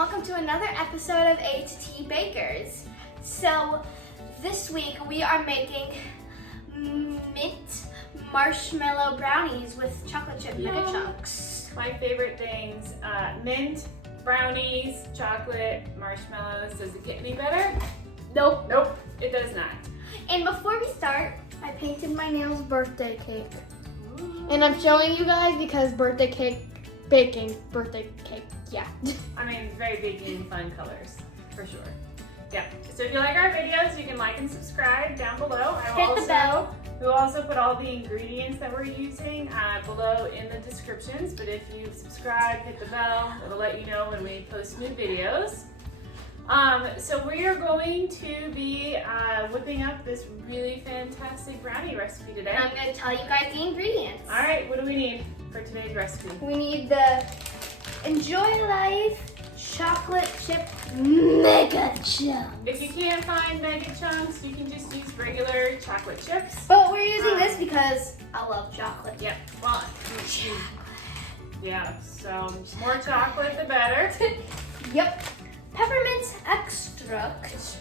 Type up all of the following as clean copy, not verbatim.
welcome to another episode of A.to.T Bakers. So this week we are making mint marshmallow brownies with chocolate chip mega chunks. My favorite things, mint, brownies, chocolate, marshmallows. Does it get any better? Nope. Nope, it does not. And before we start, I painted my nails birthday cake. Ooh. And I'm showing you guys because birthday cake, birthday cake, yeah. I mean, very baking fun colors, for sure. Yeah, so if you like our videos, you can like and subscribe down below. Hit the bell. We'll also put all the ingredients that we're using below in the descriptions, but if you subscribe, hit the bell, it'll let you know when we post new videos. So we are going to be whipping up this really fantastic brownie recipe today. And I'm going to tell you guys the ingredients. All right, what do we need for today's recipe? We need the Enjoy Life chocolate chip mega chunks. If you can't find mega chunks, you can just use regular chocolate chips. But we're using this because I love chocolate. Yep. Well, yeah, so more chocolate the better. Yep. Peppermint extract.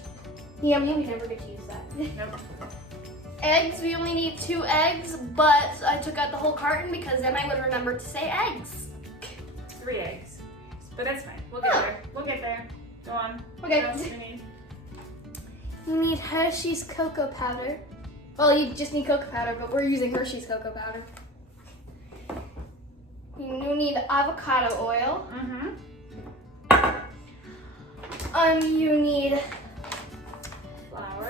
Yeah, we never get to use that. Yep. Eggs, we only need 2 eggs, but I took out the whole carton because then I would remember to say eggs. 3 eggs. But that's fine. We'll get there. We'll get there. Go on. Okay. What else do we need? You need Hershey's cocoa powder. Well, you just need cocoa powder, but we're using Hershey's cocoa powder. You need avocado oil. Mm-hmm. You need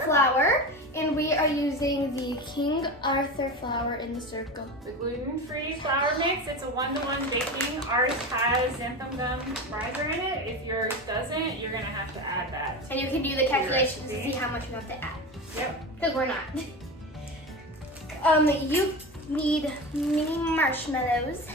Flour. And we are using the King Arthur flour in the circle. The gluten-free flour mix. It's a 1-to-1 baking. Ours has xanthan gum riser in it. If yours doesn't, you're gonna have to add that. And you can do the calculations to see how much you have to add. Yep. Because we're not. You need mini marshmallows.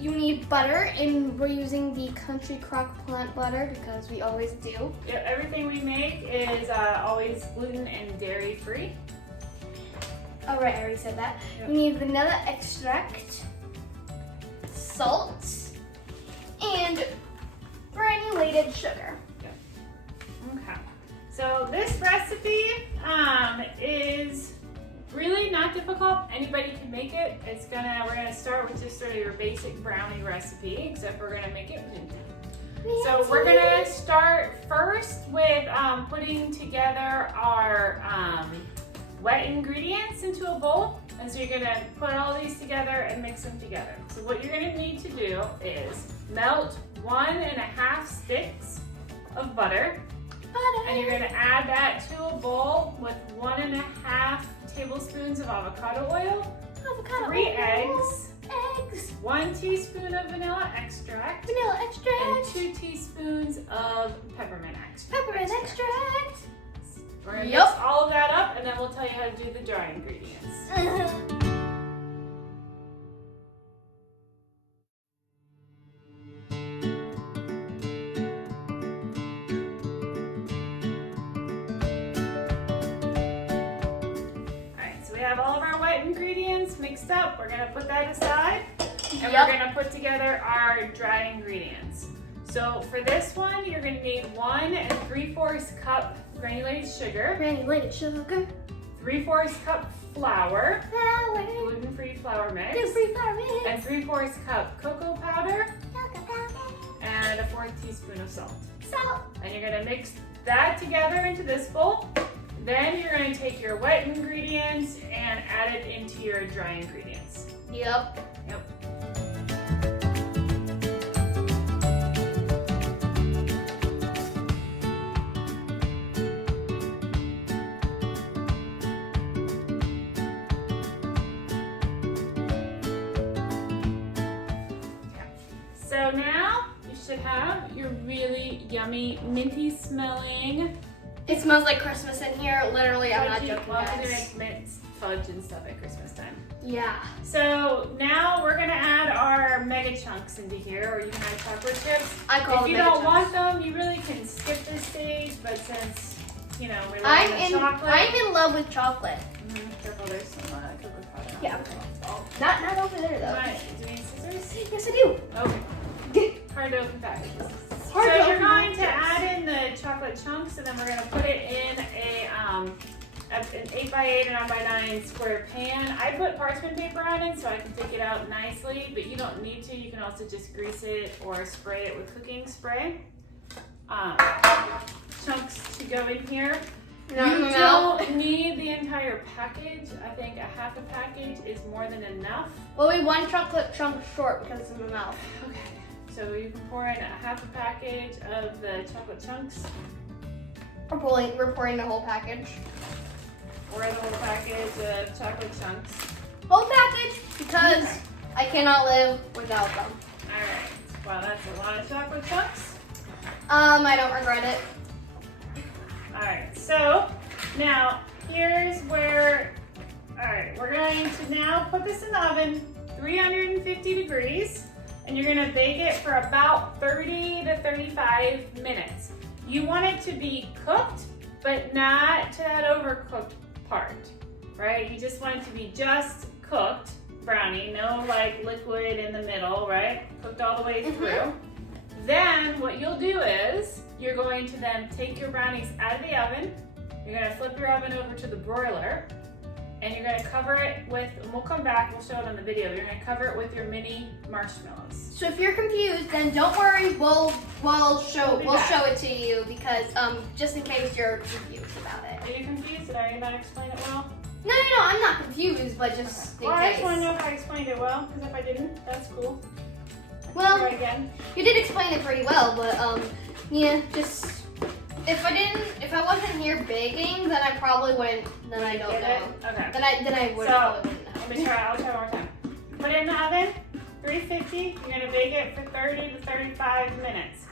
You need butter, and we're using the Country Crock plant butter because we always do. Yep, everything we make is always gluten and dairy free. Oh right, I already said that. Yep. You need vanilla extract, salt, and granulated sugar. Yep. Okay. So this recipe is really not difficult. Anybody can make it. We're gonna start with just sort of your basic brownie recipe, except we're gonna make it minty. So we're gonna start first with putting together our wet ingredients into a bowl. And so you're gonna put all these together and mix them together. So what you're gonna need to do is melt 1.5 sticks of butter. And you're gonna add that to a bowl with 1.5 tablespoons of avocado oil, 3 eggs, 1 teaspoon of vanilla extract, and 2 teaspoons of peppermint extract. We're gonna mix all of that up, and then we'll tell you how to do the dry ingredients. We have all of our wet ingredients mixed up. We're gonna put that aside, and we're gonna put together our dry ingredients. So for this one, you're gonna need 1 3/4 cup granulated sugar, 3/4 cup flour, gluten-free flour mix, and 3/4 cup cocoa powder, and a 1/4 teaspoon of salt. And you're gonna mix that together into this bowl. Then you're going to take your wet ingredients and add it into your dry ingredients. Yep. So now you should have your really yummy, minty smelling. It smells like Christmas in here. Literally, I'm not joking, Well, we guys. make mint, fudge, and stuff at Christmas time. Yeah. So now we're gonna add our mega chunks into here, or you can add chocolate chips. I call them If you mega don't want chunks. them, you really can skip this stage. But since we love the chocolate, I'm in love with chocolate. Careful, there's some cocoa powder. Yeah. Not over there though. Do you need scissors? Yes, I do. Okay. hard to open packages. Hard So to you're open going to packages. add in the chocolate chunks, and then we're going to put it in an 8x8 and 9x9 square pan. I put parchment paper on it so I can take it out nicely, but you don't need to. You can also just grease it or spray it with cooking spray. Chunks to go in here. You don't need the entire package. I think a half a package is more than enough. Well, we one chocolate chunk short because it's in the mouth. Okay, so you can pour in a half a package of the chocolate chunks. We're pouring the whole package. Pour the whole package of chocolate chunks. Whole package because I cannot live without them. Alright, wow, that's a lot of chocolate chunks. I don't regret it. Alright, so now here's where, alright, we're going to now put this in the oven, 350 degrees, and you're gonna bake it for about 30 to 35 minutes. You want it to be cooked, but not to that overcooked part, right? You just want it to be just cooked brownie, no like liquid in the middle, right? Cooked all the way through. Then what you'll do is you're going to then take your brownies out of the oven. You're going to flip your oven over to the broiler, and you're going to cover it with, and we'll come back, we'll show it on the video. You're going to cover it with your mini marshmallows. So if you're confused, then don't worry. We'll show it to you because just in case you're confused about it. Are you confused? Did I not explain it well? No, I'm not confused, but just in Well, I case. just want to know if I explained it well, because if I didn't, that's cool. Well, Try again. you did explain it pretty well, but yeah, just if I wasn't here baking, then I probably wouldn't. Then I don't Get know. it? Okay. Then I would So, probably wouldn't know. Let me try. I'll try one more time. Put it in the oven, 350. You're gonna bake it for 30 to 35 minutes.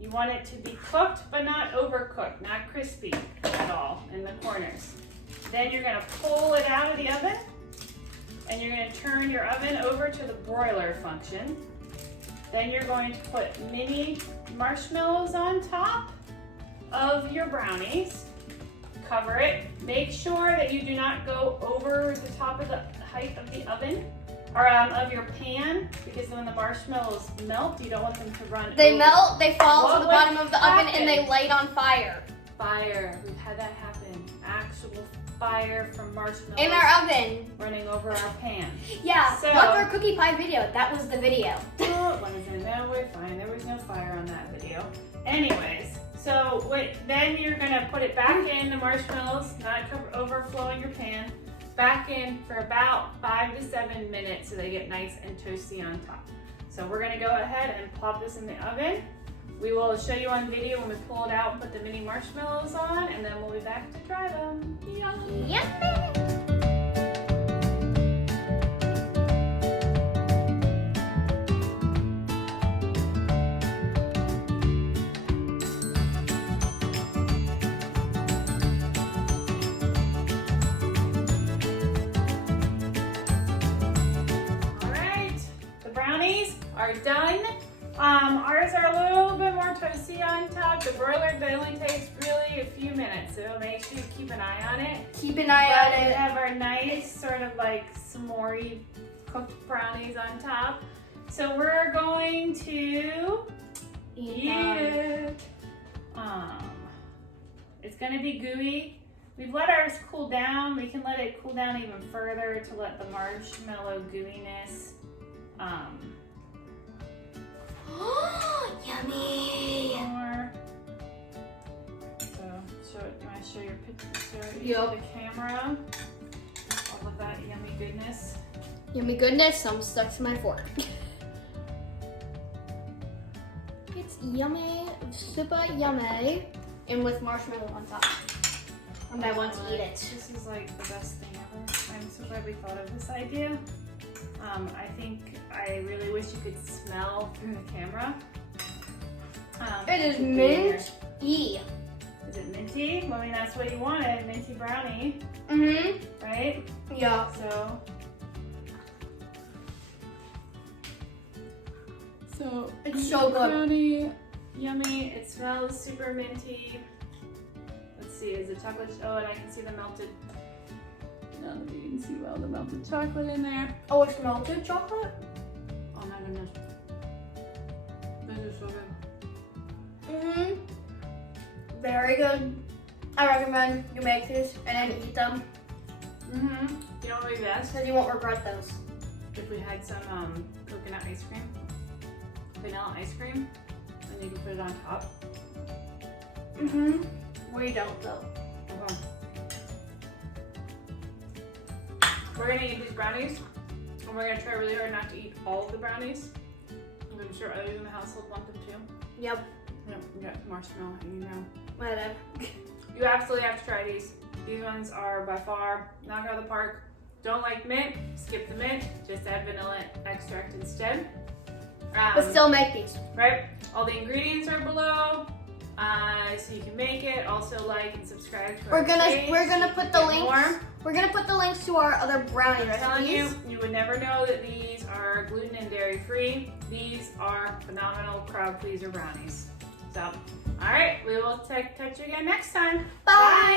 You want it to be cooked, but not overcooked, not crispy at all in the corners. Then you're gonna pull it out of the oven, and you're gonna turn your oven over to the broiler function. Then you're going to put mini marshmallows on top of your brownies. Cover it. Make sure that you do not go over the top of the height of the oven or of your pan, because when the marshmallows melt, you don't want them to run They over. melt, they fall What to the would bottom of the oven, happen? and they light on fire. Fire. We've had that happen. Actual fire from marshmallows In our oven. running over our pan. Yeah, So- look our cookie pie video. That was the video. What is it? No, we're fine. There was no fire on that video. Anyways, so then you're gonna put it back in, the marshmallows, not overflowing your pan, back in for about 5 to 7 minutes so they get nice and toasty on top. So we're gonna go ahead and plop this in the oven. We will show you on video when we pull it out and put the mini marshmallows on, and then we'll be back to try them. Yum! Yummy! Are done. Ours are a little bit more toasty on top. The broiler, they only takes really a few minutes, so make sure you keep an eye on it. Keep an eye on We it. have our nice sort of like s'more cooked brownies on top. So we're going to eat it. It's gonna be gooey. We've let ours cool down. We can let it cool down even further to let the marshmallow gooiness Yummy! more. So show it. You want to show your picture? Show it Yep. to the camera. All of that yummy goodness. Yummy goodness, I'm stuck to my fork. It's yummy, super yummy, and with marshmallow on top. And I want to eat it. This is like the best thing ever. I'm so glad we thought of this idea. I think I really wish you could smell through the camera. It is minty. Is it minty? Well, I mean, that's what you wanted, minty brownie, Mm-hmm. right? Yeah. So It's so good. brownie, yummy. It smells super minty. Let's see, is it chocolate? Oh, and I can see the melted. No, you can see well the melted chocolate in there. Oh, it's melted chocolate? Oh my goodness. This are so good. Very good. I recommend you make these and then eat them You know what would be best? because you won't regret those. If we had some coconut ice cream, vanilla ice cream, and you can put it on top. We don't though. Okay. We're gonna eat these brownies, and we're gonna try really hard not to eat all of the brownies. I'm sure others in the household want them too. Yep. Yep, we got marshmallow hanging down. Whatever. You absolutely have to try these. These ones are by far knock out of the park. Don't like mint? Skip the mint. Just add vanilla extract instead. But still make these. Right? All the ingredients are below, so you can make it. Also like and subscribe to our page. We're gonna put the Get links. more. We're gonna put the links to our other brownie I'm telling you, recipes. you would never know that these are gluten and dairy free. These are phenomenal crowd pleaser brownies. So, all right, we will catch you again next time. Bye.